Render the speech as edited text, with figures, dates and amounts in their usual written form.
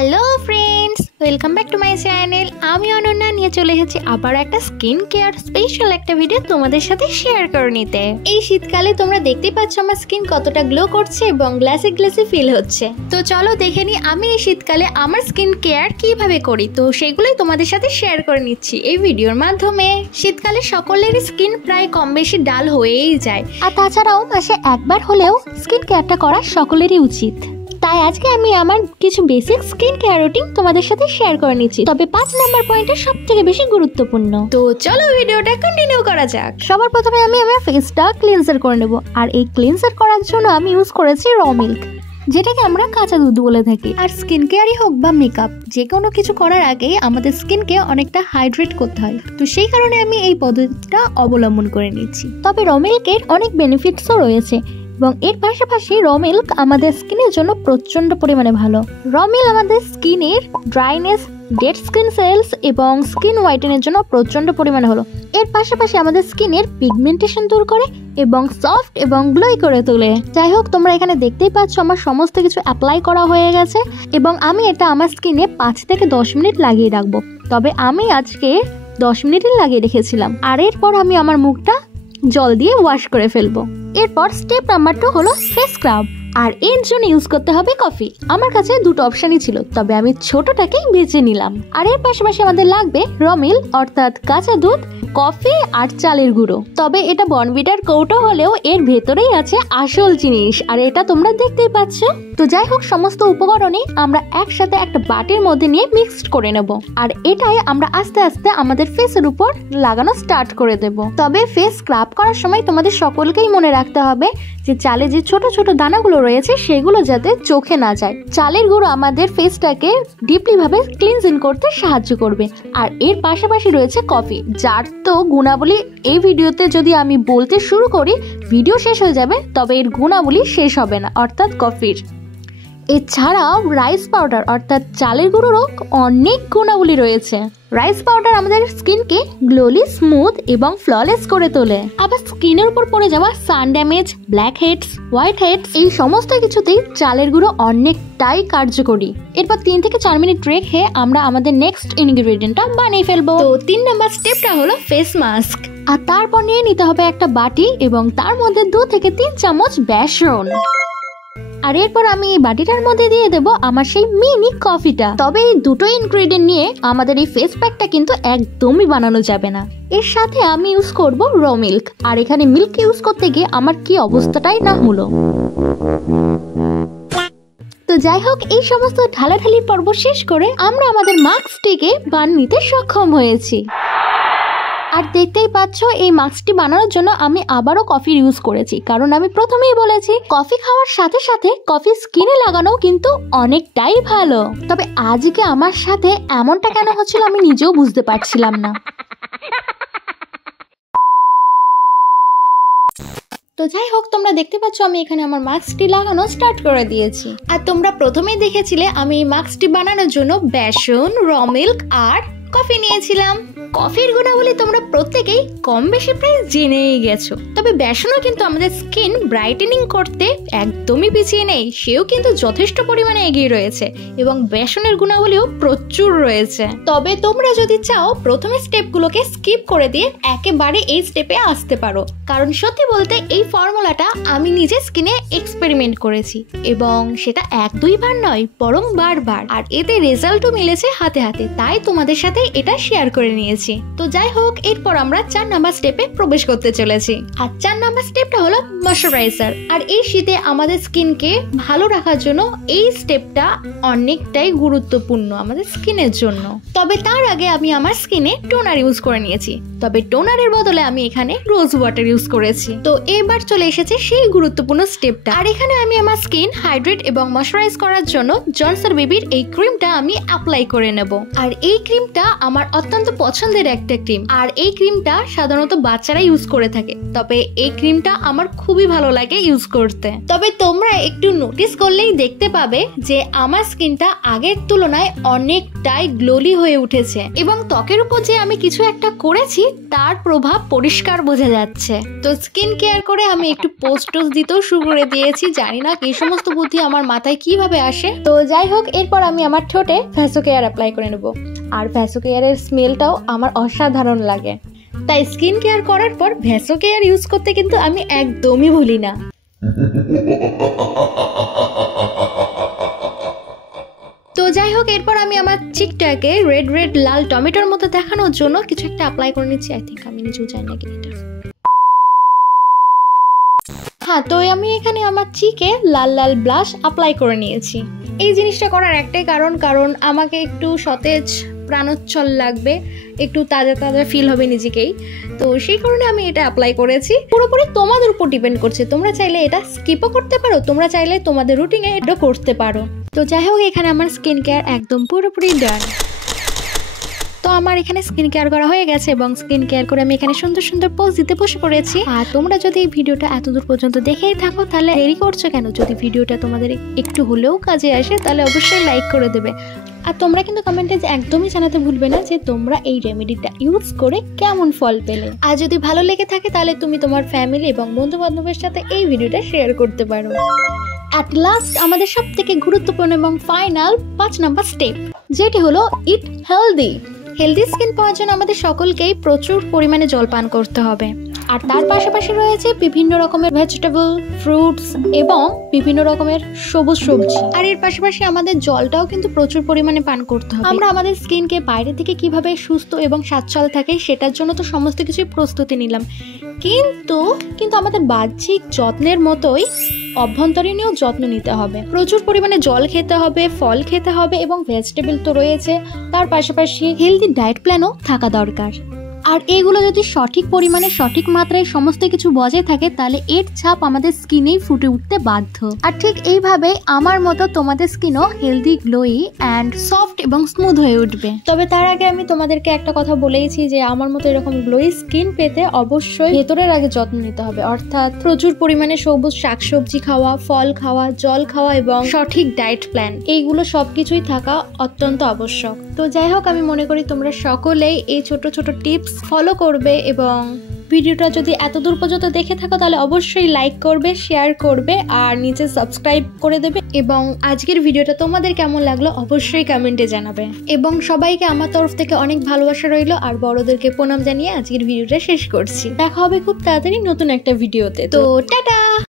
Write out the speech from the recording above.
Hello friends, welcome back to my channel. আমি অনন্যা নিয়ে চলে এসেছি আবার একটা স্কিন কেয়ার স্পেশাল একটা ভিডিও তোমাদের সাথে শেয়ার করে নিতে। এই শীতকালে তোমরা দেখতেই পাচ্ছ আমার স্কিন কতটা গ্লো করছে এবং গ্লাসি গ্লাসি ফিল হচ্ছে। তো চলো দেখে নিই আমি এই শীতকালে আমার স্কিন কেয়ার কিভাবে করি। তো সেগুলোই তোমাদের সাথে শেয়ার করে নিচ্ছি এই ভিডিওর মাধ্যমে। শীতকালে সকলেরই স্কিন প্রায় কম বেশি ডাল হয়েই যায়, আর তাছাড়াও মাসে একবার হলেও স্কিন কেয়ারটা করা সকলেরই উচিত। তাই আজকে আমি আমার কিছু বেসিক স্কিন কেয়ার রুটিন তোমাদের সাথে শেয়ার করে নিচ্ছি, তবে 5 নম্বর পয়েন্টটা সবথেকে বেশি গুরুত্বপূর্ণ। তো চলো ভিডিওটা কন্টিনিউ করা যাক। সবার প্রথমে আমি আমার ফেসটা ক্লিনজার করে নেব, আর এই ক্লিনজার করার জন্য আমি ইউজ করেছি র মিল্ক, যেটাকে আমরা কাঁচা দুধ বলে থাকি। আর স্কিন কেয়ারই হোক বা মেকআপ, যে কোনো কিছু করার আগে আমাদের স্কিনকে অনেকটা হাইড্রেট করতে হয়। তো সেই কারণে আমি এই পদ্ধতিটা অবলম্বন করে নিচ্ছি। তবে র মিল্কের অনেক বেনিফিটসও রয়েছে এবং এর পাশাপাশি র মিল্ক আমাদের স্কিনের জন্য প্রচন্ড পরিমাণে ভালো। র মিল্ক আমাদের স্কিনের ড্রাইনেস, ডেড স্কিন সেলস এবং স্কিন হোয়াইটেনের জন্য প্রচন্ড পরিমাণে ভালো। এর পাশাপাশি আমাদের স্কিনের পিগমেন্টেশন দূর করে এবং সফট এবং গ্লোই করে তোলে। যাই হোক, তোমরা এখানে দেখতেই পাচ্ছ আমার সমস্ত কিছু অ্যাপ্লাই করা হয়ে গেছে এবং আমি এটা আমার স্কিনে 5 থেকে 10 মিনিট লাগিয়ে রাখবো। তবে আমি আজকে 10 মিনিটই লাগিয়ে রেখেছিলাম। আর এরপর আমি আমার মুখটা জল দিয়ে ওয়াশ করে ফেলবো। এরপর স্টেপ নাম্বার 2 হলো ফেস স্ক্রাব, আর এর জন্য ইউজ করতে হবে কফি। আমার কাছে দুটো অপশনই ছিল, তবে আমি ছোটটাকেই বেছে নিলাম। আর এর পাশাপাশি আমাদের লাগবে র মিল্ক অর্থাৎ কাঁচা দুধ, কফি আর চালের গুঁড়ো। তবে এটা বর্নভিটার কৌটো হলেও এর ভেতরেই আছে আসল জিনিস, আর এটা তোমরা দেখতেই পাচ্ছ। তো যাই হোক, সমস্ত উপকরণই আমরা একসাথে একটা বাটির মধ্যে নিয়ে মিক্সড করে নেব, আর এটাই আমরা আস্তে আস্তে আমাদের ফেসের উপর লাগানো স্টার্ট করে দেব। তবে ফেস স্ক্রাব করার সময় তোমাদের সকলকেই মনে রাখতে হবে যে চালে যে ছোট ছোট দানাগুলো রয়েছে সেগুলো যাতে চোখে না যায়। চালের গুঁড়ো আমাদের ফেসটাকে ডিপলি ভাবে ক্লিনজিং করতে সাহায্য করবে। আর এর পাশাপাশি রয়েছে কফি, যার তো গুণাবলী এই ভিডিওতে যদি আমি বলতে শুরু করি ভিডিও শেষ হয়ে যাবে, তবে এর গুণাবলী শেষ হবে না, অর্থাৎ কফির। এছাড়াও রাইস পাউডার অর্থাৎ চালের গুঁড়োরও অনেক গুণাবলী রয়েছে। রাইস পাউডার আমাদের স্কিনকে গ্লোলি, স্মুথ এবং ফ্ললেস করে তোলে। আবার স্কিনের উপর পড়ে যাওয়া sun damage, black heads, white heads এই সমস্ত কিছুতেই চালের গুঁড়ো অনেকটাই কার্যকরী। এরপর 3 থেকে 4 মিনিট রেখে আমরা আমাদের নেক্সট ইনগ্রেডিয়েন্টটা বানিয়ে ফেলবো। তো 3 নম্বর স্টেপটা হলো ফেস মাস্ক। আর তারপর নিয়ে নিতে হবে একটা বাটি এবং তার মধ্যে 2 থেকে 3 চামচ বেসন। আর এরপর আমি এই বাটিটার মধ্যে দিয়ে দেব আমার সেই মিনি কফিটা। তবে এই দুটো ইনগ্রেডিয়েন্ট নিয়ে আমাদের এই ফেস প্যাকটা কিন্তু একদমই বানানো যাবে না। এর সাথে আমি ইউজ করব র মিল্ক, আর এখানে মিল্ক ইউজ করতে গিয়ে আমার কি অবস্থাটাই না হলো। তো যাই হোক, এই সমস্ত ঢালাঢালির পর্ব শেষ করে আমরা আমাদের মাস্কটিকে বানিয়ে সক্ষম হয়েছি। আর দেখতেই পাচ্ছ এই মাস্কটি বানানোর জন্য আমি আবারও কফি ইউজ করেছি, কারণ আমি প্রথমেই বলেছি কফি খাওয়ার সাথে সাথে কফি স্কিনে লাগানো কিন্তু অনেকটাই ভালো। তবে আজকে আমার সাথে এমনটা কেন হচ্ছিল আমি নিজেও বুঝতে পারছিলাম না। তো যাই হোক, তোমরা দেখতে পাচ্ছ আমি এখানে আমার মাস্কটি লাগানো স্টার্ট করে দিয়েছি। আর তোমরা প্রথমেই দেখেছিলে আমি এই মাস্কটি বানানোর জন্য বেসন, র মিল্ক আর কফি নিয়েছিলাম। কফির গুণাবলী তোমরা প্রত্যেকেই কম বেশি প্রায় জেনেই গেছো। তবে বেসনও কিন্তু আমাদের স্কিন ব্রাইটেনিং করতে একদমই পিছিয়ে নেই, সেও কিন্তু যথেষ্ট পরিমাণে এগিয়ে রয়েছে এবং বেসনের গুণাবলীও প্রচুর রয়েছে। তবে তোমরা যদি চাও প্রথমে স্টেপগুলোকে স্কিপ করে দিয়ে একেবারে এই স্টেপে আসতে পারো, কারণ সত্যি বলতে এই ফর্মুলাটা আমি নিজে স্কিনে এক্সপেরিমেন্ট করেছি এবং সেটা 1-2 বার নয় বরং বারবার, আর এতে রেজাল্টও মিলেছে হাতে হাতে। তাই তোমাদের সাথে এটা শেয়ার করে নিয়েছি। তো যাই হোক, এরপর আমরা 4 নাম্বার স্টেপে প্রবেশ করতে চলেছি। আর 4 নাম্বার স্টেপটা হলো ময়শ্চারাইজার। আর এই শীতে আমাদের স্কিনকে ভালো রাখার জন্য এই স্টেপটা অনেকটাই গুরুত্বপূর্ণ আমাদের স্কিনের জন্য। তবে তার আগে আমি আমার স্কিনে টোনার ইউজ করে নিয়েছি, তবে টোনারের বদলে আমি এখানে রোজ ওয়াটার ইউজ করেছি। তো এবার চলে এসেছে সেই গুরুত্বপূর্ণ স্টেপটা। আর এখানে আমি আমার স্কিন হাইড্রেট এবং ময়শ্চারাইজ করার জন্য জনসন বেবির এই ক্রিমটা আমি অ্যাপ্লাই করে নেব। আর এই ক্রিমটা আমার অত্যন্ত পছন্দের একটা ক্রিম, আর এই ক্রিমটা সাধারণত বাচ্চারা ইউজ করে থাকে। তবে এই ক্রিমটা আমার খুবই ভালো লাগে ইউজ করতে। তবে তোমরা একটু নোটিস করলেই দেখতে পাবে যে আমার স্কিনটা আগের তুলনায় অনেকটাই গ্লোলি হয়ে উঠেছে এবং ত্বকের উপর যে আমি কিছু একটা করেছি তার প্রভাব পরিষ্কার বোঝা যাচ্ছে। তো স্কিন কেয়ার করে আমি একটু পোস্ট দিতেও শুরু করে দিয়েছি। জানি না এই সমস্ত বুদ্ধি আমার মাথায় কিভাবে আসে। তো যাই হোক, এরপর আমি আমার ঠোঁটে ভ্যাসো কেয়ার অ্যাপ্লাই করে নেব। আর ভ্যাসো কেয়ারের স্মেলটাও আমার অসাধারণ লাগে, তাই স্কিন কেয়ার করার পর ভ্যাসো কেয়ার ইউজ করতে কিন্তু আমি একদমই ভুলি না। তো যাই হোক, এরপর আমি আমার চিকটাকে রেড লাল টমেটোর মতো দেখানোর জন্য কিছু একটা অ্যাপ্লাই করে নিচ্ছি। আই থিঙ্ক আমি নিজেও জানি না কি এটা। হ্যাঁ, তো আমি এখানে আমার চিকে লাল ব্লাশ অ্যাপ্লাই করে নিয়েছি। এই জিনিসটা করার একটাই কারণ আমাকে একটু সতেজ প্রাণোচ্ছল লাগবে, একটু তাজা ফিল হবে নিজেকেই। তো সেই কারণে আমি এটা অ্যাপ্লাই করেছি। পুরোপুরি তোমাদের উপর ডিপেন্ড করছে, তোমরা চাইলে এটা স্কিপও করতে পারো, তোমরা চাইলে তোমাদের রুটিনে এটা করতে পারো। তো যাই হোক, এখানে আমার স্কিন কেয়ার একদম পুরোপুরি ডান। তো আমার এখানে স্কিন কেয়ার করা হয়ে গেছে এবং স্কিন কেয়ার করে আমি এখানে সুন্দর পোজ দিতে বসে পড়েছি। আর তোমরা যদি এই ভিডিওটা এতদূর পর্যন্ত দেখেই থাকো তাহলে দেরি করছো কেন? যদি ভিডিওটা তোমাদের একটু হলেও কাজে আসে তাহলে অবশ্যই লাইক করে দেবে। আর তোমরা কিন্তু কমেন্টে একদমই জানাতে ভুলবে না যে তোমরা এই রেমেডিটা ইউজ করে কেমন ফল পেলে। আর যদি ভালো লেগে থাকে তাহলে তুমি তোমার ফ্যামিলি এবং বন্ধু বান্ধবের সাথে এই ভিডিওটা শেয়ার করতে পারো। অ্যাট লাস্ট আমাদের সব থেকে গুরুত্বপূর্ণ এবং ফাইনাল 5 নাম্বার স্টেপ, যেটি হলো ইট হেলদি। হেলদি স্কিন পাওয়ার জন্য আমাদের সকলকেই প্রচুর পরিমাণে জল পান করতে হবে। আর তার পাশাপাশি রয়েছে বিভিন্ন রকমের ভেজিটেবল, ফ্রুটস এবং বিভিন্ন রকমের সবুজ সবজি। আর এর পাশাপাশি আমাদের জলটাও কিন্তু প্রচুর পরিমাণে পান করতে হবে। আমরা আমাদের স্কিনকে বাইরে থেকে কিভাবে সুস্থ এবং সচ্ছল থাকে সেটার জন্য তো সমস্ত কিছুই প্রস্তুতি নিলাম, কিন্তু আমাদের বাহ্যিক যত্নের মতোই অভ্যন্তরীণেও যত্ন নিতে হবে। প্রচুর পরিমাণে জল খেতে হবে, ফল খেতে হবে এবং ভেজিটেবল তো রয়েছে, তার পাশাপাশি হেলদি ডায়েট প্ল্যানও থাকা দরকার। আর এগুলো যদি সঠিক পরিমাণে সঠিক মাত্রায় সমস্ত কিছু বজায় থাকে তাহলে এর ছাপ আমাদের স্কিনেই ফুটে উঠতে বাধ্য। আর ঠিক এইভাবে আমার মতো তোমাদের স্কিনও হেলদি, গ্লোই অ্যান্ড সফট এবং স্মুথ হয়ে উঠবে। তবে তার আগে আমি তোমাদেরকে একটা কথা বলেইছি যে আমার মতো এরকম গ্লোই স্কিন পেতে অবশ্যই ভেতরের আগে যত্ন নিতে হবে, অর্থাৎ প্রচুর পরিমাণে সবুজ শাকসবজি খাওয়া, ফল খাওয়া, জল খাওয়া এবং সঠিক ডায়েট প্ল্যান, এইগুলো সবকিছুই থাকা অত্যন্ত আবশ্যক। তো যাই হোক, আমি মনে করি তোমরা সকলেই এই ছোট টিপস ফলো করবে এবং ভিডিওটা যদি এতদূর পর্যন্ত দেখে থাকো তাহলে অবশ্যই লাইক করবে, শেয়ার করবে আর নিচে সাবস্ক্রাইব করে দেবে। এবং আজকের ভিডিওটা তোমাদের কেমন লাগলো অবশ্যই কমেন্টে জানাবে। এবং সবাইকে আমার তরফ থেকে অনেক ভালোবাসা রইলো আর বড়দেরকে প্রণাম জানিয়ে আজকের ভিডিওটা শেষ করছি। দেখা হবে খুব তাড়াতাড়ি নতুন একটা ভিডিওতে। তো টাটা।